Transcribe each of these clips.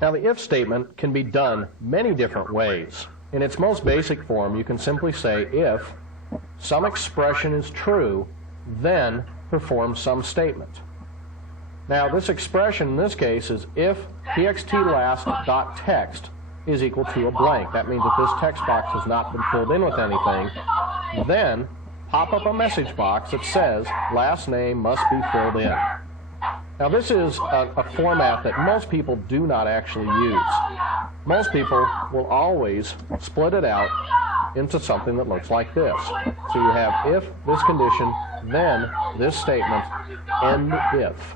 Now the if statement can be done many different ways. In its most basic form, you can simply say if some expression is true, then perform some statement. Now this expression in this case is if txtlast.text is equal to a blank. That means that this text box has not been filled in with anything. Then pop up a message box that says last name must be filled in. Now this is a format that most people do not actually use. Most people will always split it out into something that looks like this. So you have if this condition, then this statement, end if.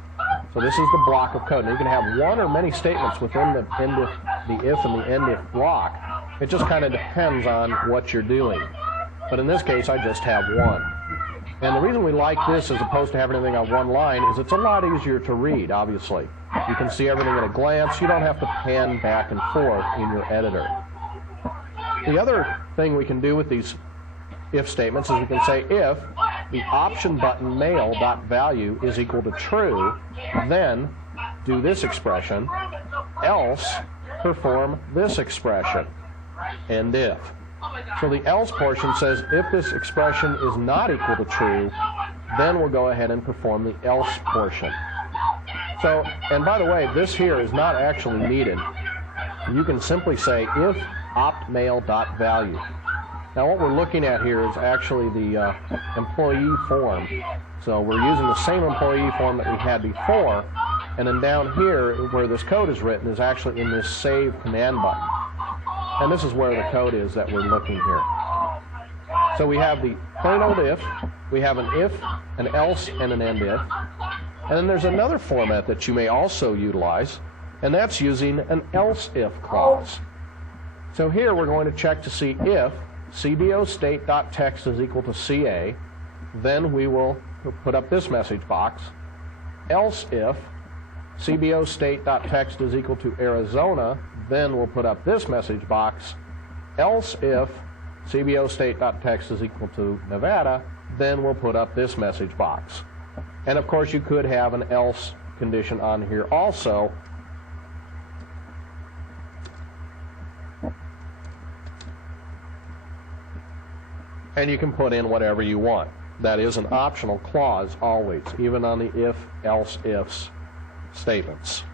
So this is the block of code. Now you can have one or many statements within the end if, the if and the end if block. It just kind of depends on what you're doing. But in this case, I just have one. And the reason we like this as opposed to having everything on one line is it's a lot easier to read, obviously. You can see everything at a glance. You don't have to pan back and forth in your editor. The other thing we can do with these if statements is we can say if the option button mail.value is equal to true, then do this expression, else perform this expression, end if. So the else portion says if this expression is not equal to true, then we'll go ahead and perform the else portion. So, and by the way, this here is not actually needed. You can simply say if optmail.value. Now what we're looking at here is actually the employee form. So we're using the same employee form that we had before, and then down here where this code is written is actually in this save command button. And this is where the code is that we're looking here. So we have the plain old if, we have an if, an else, and an end if. And then there's another format that you may also utilize, and that's using an else if clause. So here we're going to check to see if cbostate.text is equal to CA, then we will put up this message box. Else if cbostate.text is equal to Arizona, then we'll put up this message box. Else if cbostate.text is equal to Nevada, then we'll put up this message box. And of course you could have an else condition on here also. And you can put in whatever you want. That is an optional clause always, even on the if, else, ifs statements.